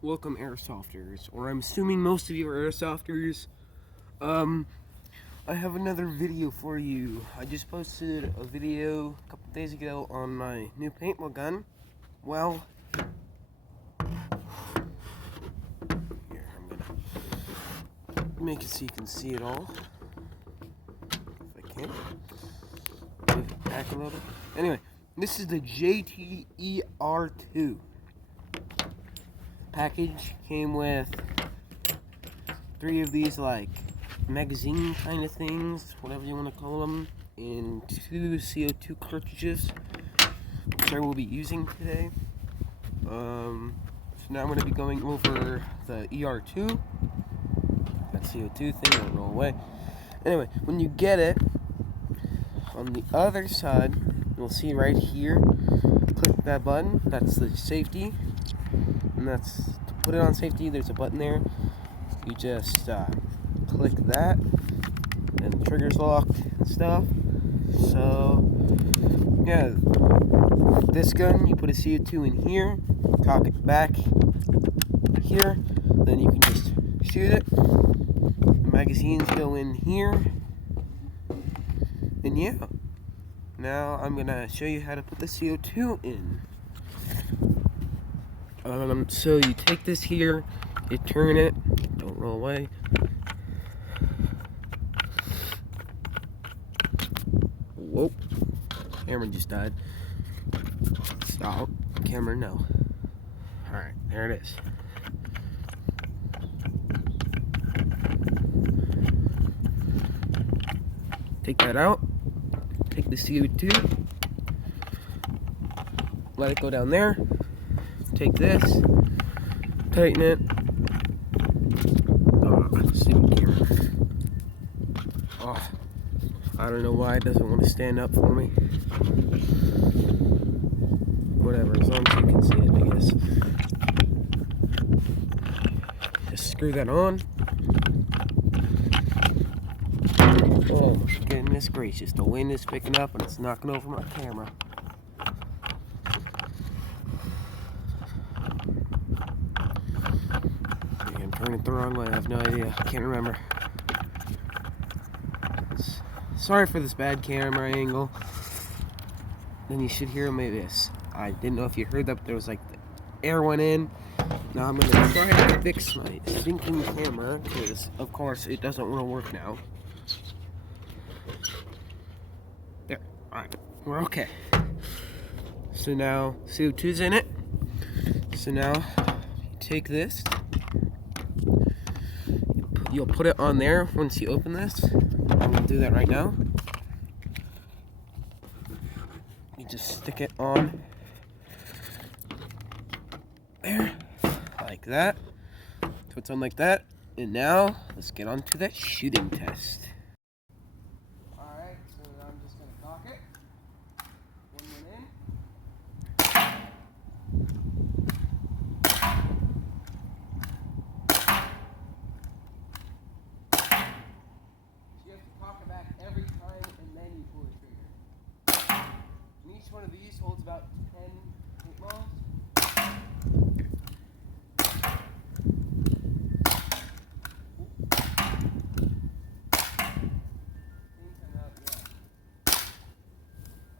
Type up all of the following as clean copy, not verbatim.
Welcome airsofters, or I'm assuming most of you are airsofters. I have another video for you. I just posted a video a couple days ago on my new paintball gun. Well, here, I'm gonna make it so you can see it all. If I can. Move it back a little bit. Anyway, this is the ER2. Package came with 3 of these like magazine kind of things, whatever you want to call them, and 2 CO2 cartridges, which I will be using today. So now I'm going to be going over the ER2, that CO2 thing, won't roll away. Anyway, when you get it, on the other side, you'll see right here, click that button, that's the safety. And that's to put it on safety. There's a button there. You just click that, and the trigger's locked and stuff. So, yeah, this gun, you put a CO2 in here, cock it back here, then you can just shoot it. The magazines go in here, and yeah. Now I'm gonna show you how to put the CO2 in. So you take this here, you turn it, don't roll away. Whoa, camera just died. Stop, camera no. Alright, there it is. Take that out, take the CO2, let it go down there. Take this, tighten it. Oh, I don't know why it doesn't want to stand up for me. Whatever, as long as you can see it, I guess. Just screw that on. Oh my goodness gracious, the wind is picking up and it's knocking over my camera. Turning it the wrong way, I have no idea. I can't remember. Sorry for this bad camera angle. Then you should hear maybe this. I didn't know if you heard that, but there was like the air went in. Now I'm gonna try to fix my stinking camera because, of course, it doesn't want to work now. There. Alright. We're okay. So now CO2's in it. So now you take this. You'll put it on there once you open this. I'm gonna do that right now. You just stick it on there, like that. So it's on like that. And now, let's get on to the shooting test. Alright, so I'm just gonna cock it. One went in. Every time, and then you pull the trigger. And each one of these holds about 10 paintballs.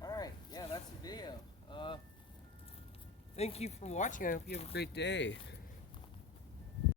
Alright, yeah, that's the video. Thank you for watching. I hope you have a great day.